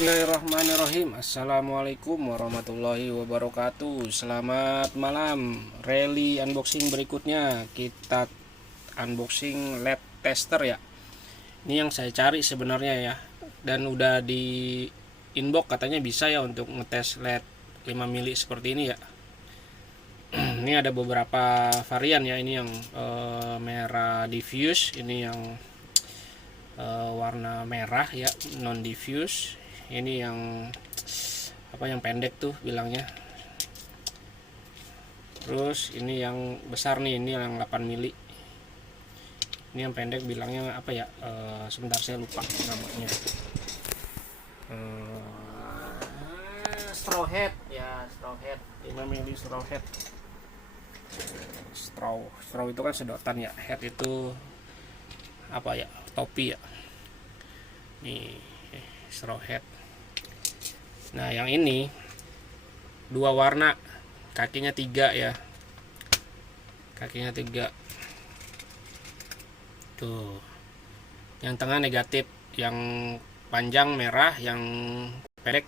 Bismillahirrahmanirrahim. Assalamualaikum warahmatullahi wabarakatuh. Selamat malam. Rally unboxing berikutnya kita unboxing LED tester ya. Ini yang saya cari sebenarnya ya. Dan udah di inbox katanya bisa ya untuk ngetes LED 5 mili seperti ini ya. Ini ada beberapa varian ya. Ini yang merah diffuse, ini yang warna merah ya, non diffuse. Ini yang yang pendek tuh bilangnya. Terus ini yang besar nih, ini yang 8 mili. Ini yang pendek bilangnya apa ya, sebentar saya lupa namanya. Straw head ya, straw head 5 mili straw head. Straw itu kan sedotan ya, head itu apa ya, topi ya. Nih straw head. Nah yang ini 2 warna, kakinya 3 ya, kakinya 3 tuh. Yang tengah negatif, yang panjang merah, yang pendek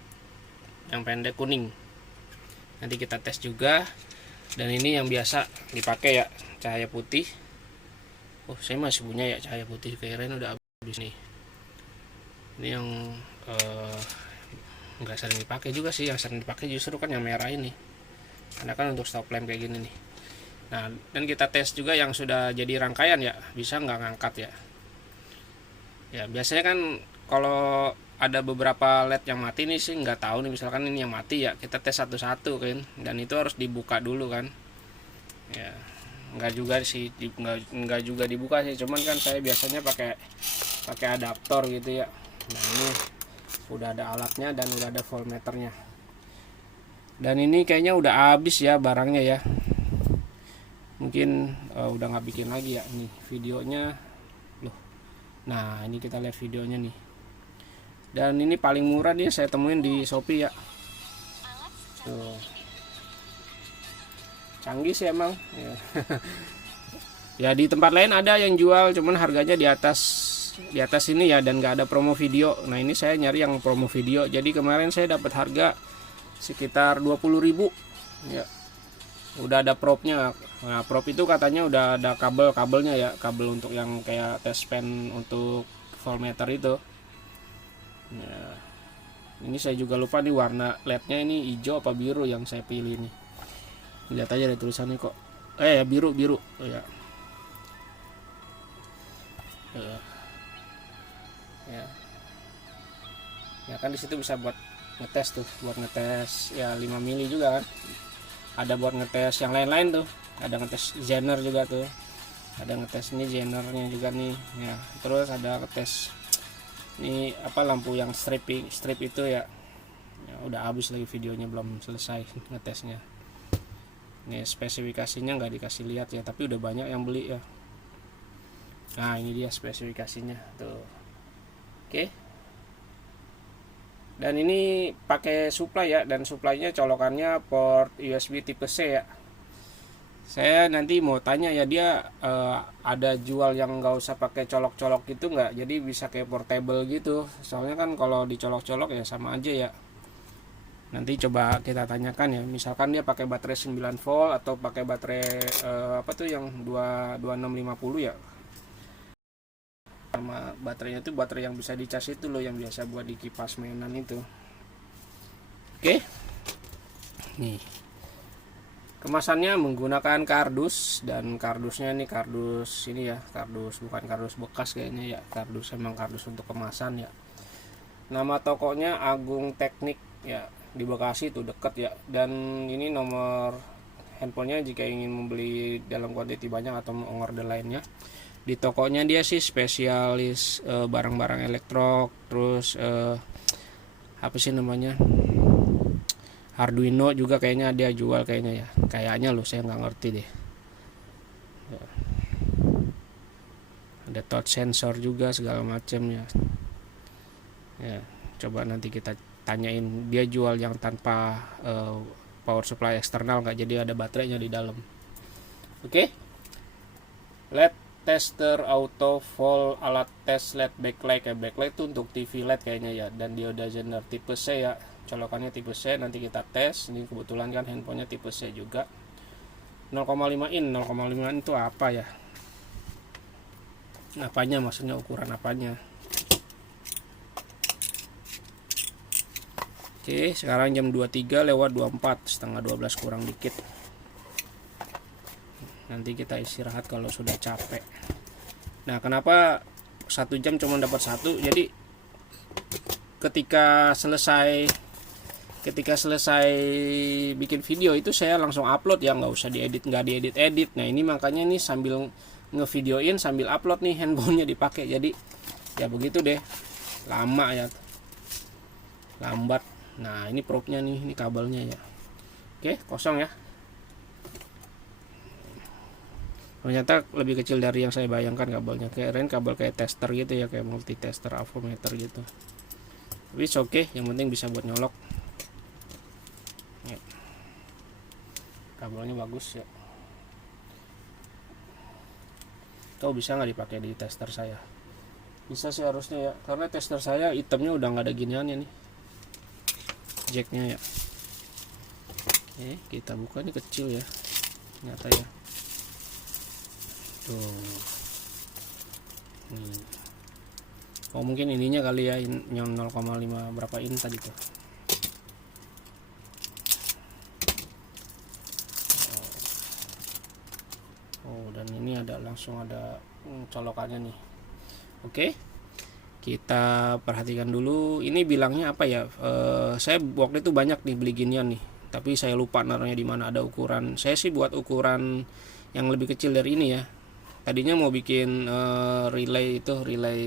kuning. Nanti kita tes juga. Dan ini yang biasa dipakai ya, cahaya putih. Oh saya masih punya ya cahaya putih, kirain udah habis nih. Ini yang nggak sering dipakai juga sih. Yang sering dipakai justru kan yang merah ini, karena kan untuk stop lamp kayak gini nih. Nah dan kita tes juga yang sudah jadi rangkaian ya, bisa nggak ngangkat ya. Ya biasanya kan kalau ada beberapa LED yang mati nih sih nggak tahu nih, misalkan ini yang mati ya kita tes satu-satu kan, dan itu harus dibuka dulu kan ya. Nggak juga sih, nggak juga dibuka sih, cuman kan saya biasanya pakai adaptor gitu ya. Nah ini udah ada alatnya dan udah ada voltmeternya. Dan ini kayaknya udah habis ya barangnya ya, mungkin udah nggak bikin lagi ya. Nih videonya loh. Nah ini kita lihat videonya nih. Dan ini paling murah dia saya temuin di Shopee ya. Tuh. Canggih sih emang ya. Ya di tempat lain ada yang jual, cuman harganya di atas ini ya, dan nggak ada promo video. Nah ini saya nyari yang promo video, jadi kemarin saya dapat harga sekitar 20.000 ya. Udah ada propnya. Nah prop itu katanya udah ada kabelnya ya, kabel untuk yang kayak test pen untuk voltmeter itu ya. Ini saya juga lupa nih warna LED-nya ini hijau apa biru yang saya pilih nih. Lihat aja ada tulisannya kok. Biru ya. Ya kan di situ bisa buat ngetes tuh, buat ngetes ya 5 mili juga kan. Ada buat ngetes yang lain-lain tuh. Ada ngetes Zener juga tuh. Ada ngetes ini Zenernya juga nih. Ya, terus ada ngetes ini lampu yang strip itu ya. Ya udah habis lagi videonya, belum selesai ngetesnya. Ini spesifikasinya nggak dikasih lihat ya, tapi udah banyak yang beli ya. Nah ini dia spesifikasinya tuh. Oke. Dan ini pakai supply ya, dan supply-nya colokannya port USB tipe C ya. Saya nanti mau tanya ya, dia ada jual yang nggak usah pakai colok-colok gitu nggak, jadi bisa kayak portable gitu. Soalnya kan kalau dicolok-colok ya sama aja ya. Nanti coba kita tanyakan ya, misalkan dia pakai baterai 9 volt atau pakai baterai yang 2650 ya. Sama baterainya itu baterai yang bisa dicas itu loh, yang biasa buat di kipas mainan itu. Oke. Nih. Kemasannya menggunakan kardus, dan kardusnya ini kardus ini ya, kardus bukan kardus bekas kayaknya ya, kardus emang kardus untuk kemasan ya. Nama tokonya Agung Teknik ya, di Bekasi tuh deket ya. Dan ini nomor handphonenya jika ingin membeli dalam kuantiti banyak atau mengorder lainnya. Di tokonya dia sih spesialis barang-barang elektro, terus apa sih namanya, Arduino juga kayaknya dia jual kayaknya ya, kayaknya loh, saya nggak ngerti deh. Ada touch sensor juga segala macam ya. Ya coba nanti kita tanyain, dia jual yang tanpa power supply eksternal nggak, jadi ada baterainya di dalam. Oke. LED tester auto vol alat tes LED backlight ya. Backlight itu untuk TV LED kayaknya ya, dan dioda zener tipe C ya, colokannya tipe C. Nanti kita tes. Ini kebetulan kan handphonenya tipe C juga. 0,5 in. 0,5 in itu apa ya, apanya maksudnya, ukuran apanya? Oke, sekarang jam 23:24, setengah 12 kurang dikit. Nanti kita istirahat kalau sudah capek. Nah, kenapa 1 jam cuma dapat 1? Jadi ketika selesai bikin video itu saya langsung upload ya, nggak usah diedit. Nah, ini makanya nih sambil ngevideoin sambil upload nih, handphonenya dipakai. Jadi ya begitu deh, lama ya, lambat. Nah, ini probe-nya nih, ini kabelnya ya. Oke, kosong ya. Ternyata lebih kecil dari yang saya bayangkan kabelnya. Kirain kabel kayak tester gitu ya, kayak multi tester avometer gitu. Tapi oke, yang penting bisa buat nyolok ya. Kabelnya bagus ya. Kau bisa nggak dipakai di tester saya? Bisa sih harusnya ya, karena tester saya itemnya udah nggak ada giniannya nih, jacknya ya. Oke, kita buka, ini kecil ya ternyata ya. Tuh. Oh, mungkin ininya kali ya, yang 0,5 berapa in tadi tuh. Oh, dan ini ada langsung ada colokannya nih. Oke, kita perhatikan dulu. Ini bilangnya apa ya? Saya waktu itu banyak nih beli ginian nih, tapi saya lupa naruhnya di mana. Ada ukuran. Saya sih buat ukuran yang lebih kecil dari ini ya. Tadinya mau bikin relay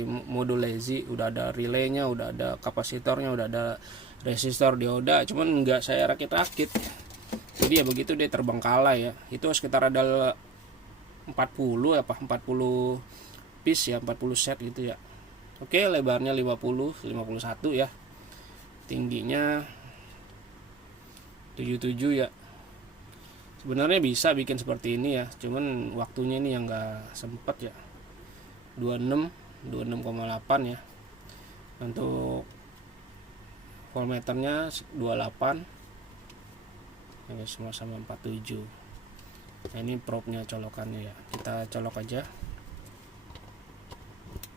modul lazy, udah ada relaynya, udah ada kapasitornya, udah ada resistor dioda, cuman nggak saya rakit-rakit. Jadi ya begitu deh, terbengkalai ya. Itu sekitar ada 40 piece ya, 40 set gitu ya. Oke, lebarnya 51 ya. Tingginya 77 ya. Sebenarnya bisa bikin seperti ini ya, cuman waktunya ini yang nggak sempet ya. 26,8 ya. Untuk voltmeternya 28. Ini sama-sama 47. Nah, ini probe-nya, colokannya ya. Kita colok aja.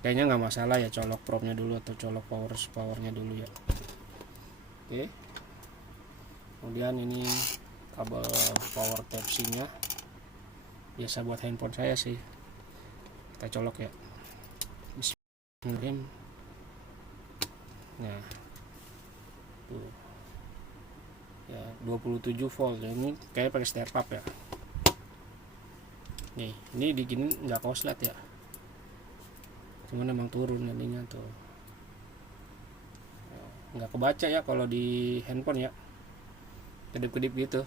Kayaknya nggak masalah ya, colok probe-nya dulu atau colok powernya dulu ya. Oke. Kemudian ini kabel power type C nya, biasa buat handphone saya sih. Kita colok ya. Bismillahirrahmanirrahim. Nah, tuh ya, 27 volt ya. Ini kayak pakai step up ya. Nih, ini digini nggak korslet ya, cuman emang turun ininya tuh, nggak kebaca ya kalau di handphone ya, kedip-kedip gitu.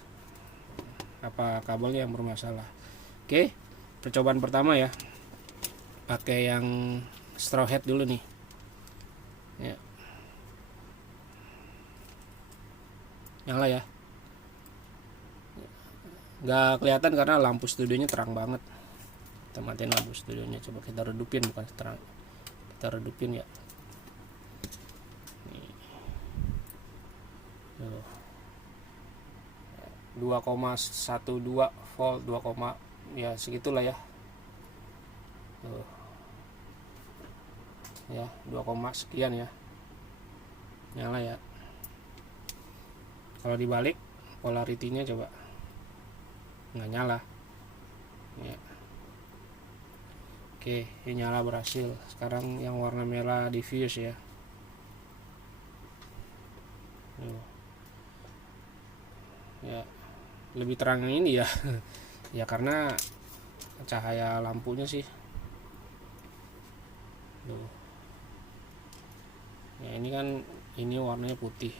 Apa kabelnya yang bermasalah? Oke, percobaan pertama ya, pakai yang straw head dulu nih ya. Nyala ya, nggak kelihatan karena lampu studionya terang banget. Kita matiin lampu studionya, coba kita redupin, bukan terang, kita redupin ya. Nih. 2,12 volt, 2, ya segitulah ya. Tuh. Ya, 2, sekian ya. Nyala ya. Kalau dibalik polaritinya coba, nggak nyala ya. Oke, ini nyala, berhasil. Sekarang yang warna merah diffuse ya. Ya, lebih terang ini ya. Ya karena cahaya lampunya sih. Tuh. Ya, ini kan ini warnanya putih.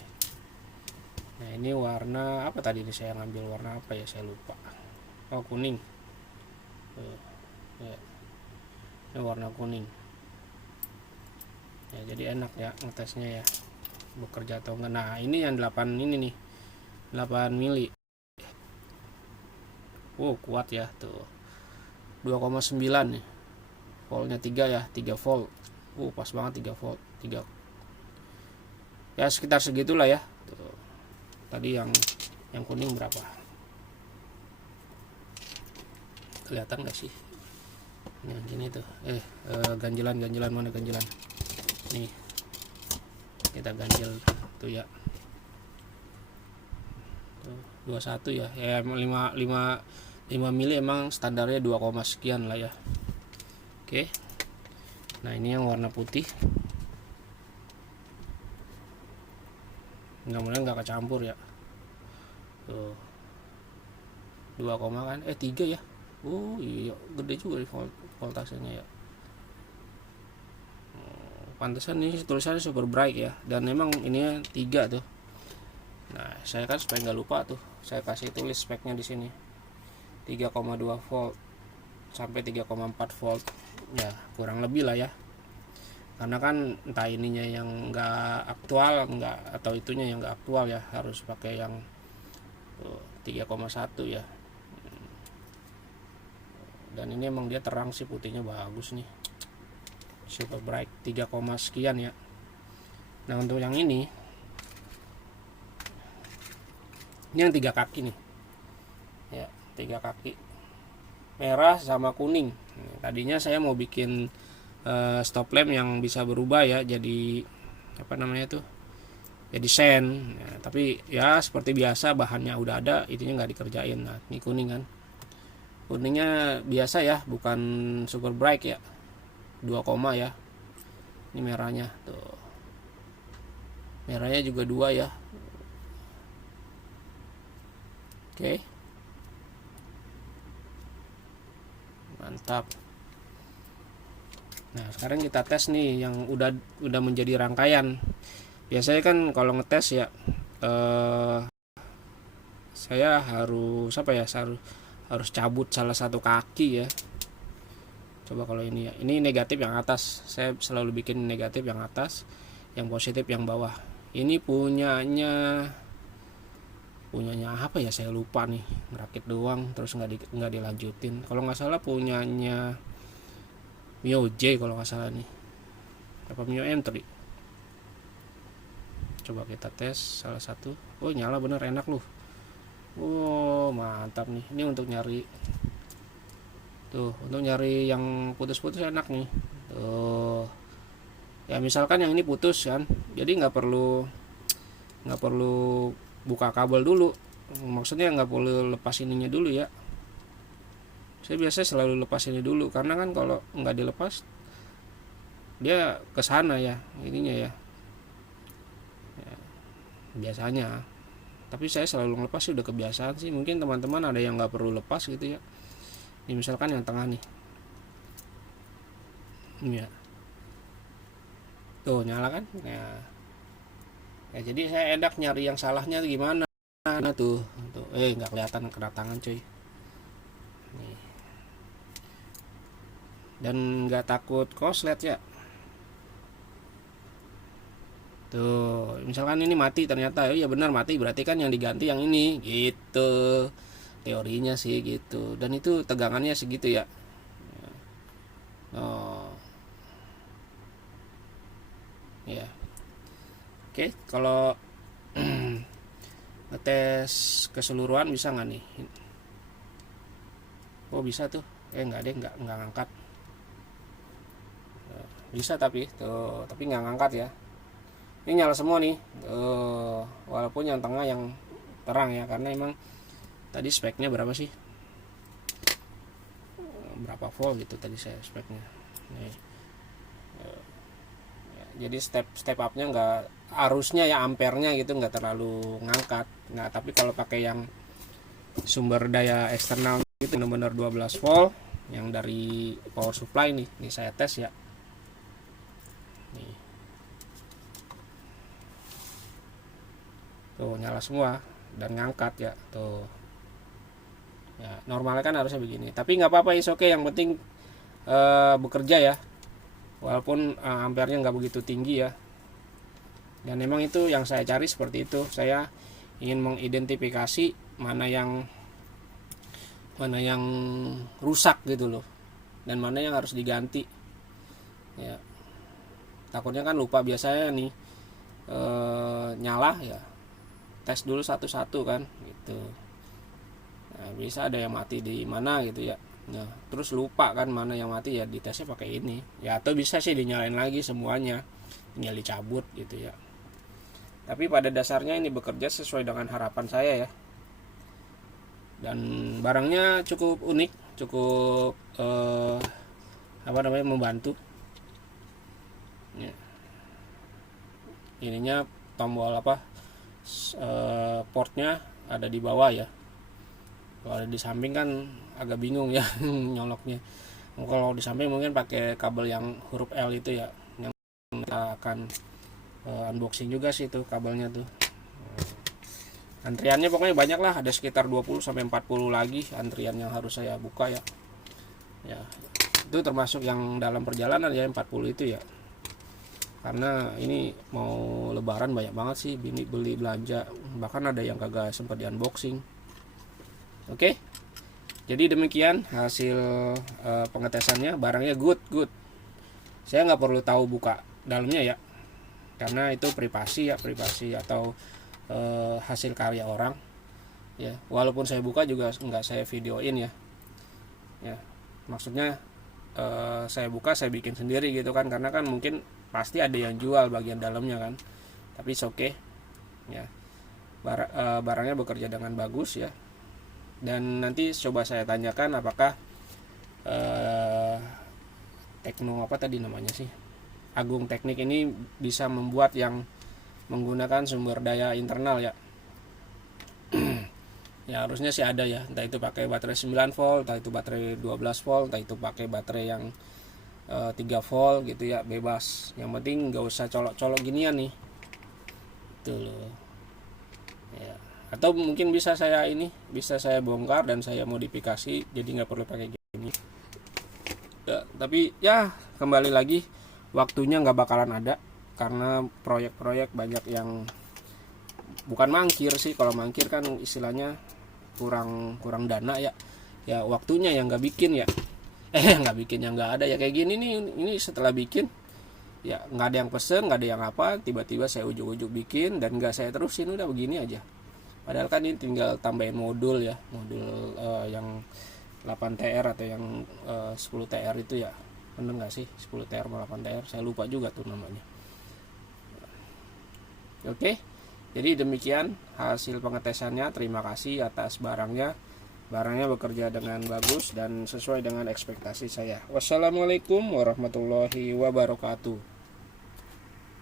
Nah, ini warna apa tadi ini, saya ngambil warna apa ya, saya lupa. Oh, kuning. Tuh. Ya. Ini warna kuning. Ya, jadi enak ya ngetesnya ya, bekerja atau enggak. Nah, ini yang 8 ini nih, 8 mili. Kuat ya tuh, 2,9 nih. voltnya 3 ya, 3 volt. Pas banget 3 volt. 3 ya, sekitar segitulah ya. Tuh. Tadi yang kuning berapa? Kelihatan gak sih? Ini gini tuh. Ganjelan mana ganjelan? Nih. Kita ganjel tuh ya. Tuh, 21 ya. Ya 5 mili emang standarnya 2, sekian lah ya. Oke. Nah, ini yang warna putih. Mudah-mudahan nggak kecampur ya. Tuh 2, kan 3 ya. Iya gede juga nih voltasenya ya. Pantesan nih tulisannya super bright ya. Dan memang ini 3 tuh. Nah, saya kan supaya nggak lupa tuh, saya kasih tulis speknya di sini. 3,2 volt sampai 3,4 volt. Ya, kurang lebih lah ya. Karena kan entah ininya yang nggak aktual atau itunya yang nggak aktual ya, harus pakai yang 3,1 ya. Dan ini emang dia terang sih, putihnya bagus nih, super bright, 3, sekian ya. Nah, untuk yang ini yang 3 kaki nih ya, 3 kaki merah sama kuning. Tadinya saya mau bikin stop lamp yang bisa berubah ya, jadi apa namanya tuh, jadi sen ya, tapi ya seperti biasa bahannya udah ada, itunya nggak dikerjain. Nah, ini kuning kan, kuningnya biasa ya, bukan super bright ya, 2, ya. Ini merahnya tuh, merahnya juga 2 ya. Oke. Mantap. Nah, sekarang kita tes nih yang udah menjadi rangkaian. Biasanya kan kalau ngetes ya, saya harus harus cabut salah satu kaki ya. Coba kalau ini ya, ini negatif yang atas, saya selalu bikin negatif yang atas, yang positif yang bawah. Ini punyanya apa ya, saya lupa nih, ngerakit doang terus nggak dilanjutin. Kalau nggak salah punyanya Mio J kalau nggak salah nih, apa Mio M3. Coba kita tes salah satu. Nyala bener, enak loh. Mantap nih. Ini untuk nyari tuh, untuk nyari yang putus-putus enak nih tuh ya. Misalkan yang ini putus kan, jadi nggak perlu buka kabel dulu, maksudnya nggak perlu lepas ininya dulu ya. Saya biasanya selalu lepas ini dulu, karena kan kalau nggak dilepas dia kesana ya ininya ya, biasanya. Tapi saya selalu ngelepas sih, udah kebiasaan sih. Mungkin teman-teman ada yang nggak perlu lepas gitu ya. Ini misalkan yang tengah nih, ini ya tuh nyala kan ya. Jadi saya enak nyari yang salahnya gimana. Nah tuh nggak kelihatan, kena tangan cuy nih. Dan nggak takut korslet ya. Tuh misalkan ini mati, ternyata ya benar mati, berarti kan yang diganti yang ini gitu, teorinya sih gitu. Dan itu tegangannya segitu ya. Ya oke. Kalau ngetes keseluruhan bisa nggak nih? Bisa tuh. Nggak deh, nggak ngangkat. Bisa tapi nggak ngangkat ya. Ini nyala semua nih, walaupun yang tengah yang terang ya, karena emang tadi speknya berapa sih, berapa volt gitu tadi saya speknya nih. Jadi step upnya nggak, arusnya ya ampernya gitu nggak terlalu ngangkat. Nah tapi kalau pakai yang sumber daya eksternal itu benar-benar 12 volt yang dari power supply nih saya tes ya nih. Tuh nyala semua dan ngangkat ya tuh ya. Normalnya kan harusnya begini, tapi nggak apa-apa, is oke, yang penting bekerja ya, walaupun ampernya nggak begitu tinggi ya. Dan memang itu yang saya cari, seperti itu. Saya ingin mengidentifikasi mana yang rusak gitu loh, dan mana yang harus diganti. ya. Takutnya kan lupa biasanya nih nyala ya, tes dulu satu-satu kan gitu. Nah, bisa ada yang mati di mana gitu ya. Nah, terus lupa kan mana yang mati, ya ditesnya pakai ini. Ya atau bisa sih dinyalain lagi semuanya, tinggal dicabut gitu ya. Tapi pada dasarnya ini bekerja sesuai dengan harapan saya ya. Dan barangnya cukup unik, cukup membantu. Ya. Ininya tombol portnya ada di bawah ya. Kalau ada di samping kan agak bingung ya nyoloknya. Kalau di samping mungkin pakai kabel yang huruf L itu ya, yang kita akan unboxing juga sih itu kabelnya tuh. Antriannya pokoknya banyak lah, ada sekitar 20 sampai 40 lagi antrian yang harus saya buka ya. Ya, itu termasuk yang dalam perjalanan ya 40 itu ya. Karena ini mau lebaran banyak banget sih bini beli belanja, bahkan ada yang kagak sempat di unboxing. Oke. Jadi demikian hasil pengetesannya, barangnya good. Saya nggak perlu tahu buka dalamnya ya, karena itu privasi atau hasil karya orang ya. Walaupun saya buka juga nggak saya videoin ya. Maksudnya saya buka saya bikin sendiri gitu kan, karena kan mungkin pasti ada yang jual bagian dalamnya kan. Tapi oke ya, barangnya bekerja dengan bagus ya. Dan nanti coba saya tanyakan apakah Agung Teknik ini bisa membuat yang menggunakan sumber daya internal ya. Ya harusnya sih ada ya, entah itu pakai baterai 9 volt, entah itu baterai 12 volt, entah itu pakai baterai yang 3 volt gitu ya, bebas. Yang penting nggak usah colok-colok ginian nih. Itu loh. Ya. Atau mungkin bisa saya bongkar dan saya modifikasi jadi nggak perlu pakai gini. Ya, tapi ya kembali lagi waktunya nggak bakalan ada, karena proyek-proyek banyak yang bukan mangkir sih. Kalau mangkir kan istilahnya kurang dana ya. Ya waktunya yang nggak bikin ya. Nggak bikin yang nggak ada ya, kayak gini nih. Ini setelah bikin ya nggak ada yang pesen, nggak ada yang apa, tiba-tiba saya ujuk-ujuk bikin dan nggak saya terusin, udah begini aja. Padahal kan ini tinggal tambahin modul ya, modul yang 8TR atau yang 10TR itu ya. Bener nggak sih 10TR sama 8TR, saya lupa juga tuh namanya. Oke, jadi demikian hasil pengetesannya. Terima kasih atas barangnya. Barangnya bekerja dengan bagus dan sesuai dengan ekspektasi saya. Wassalamualaikum warahmatullahi wabarakatuh.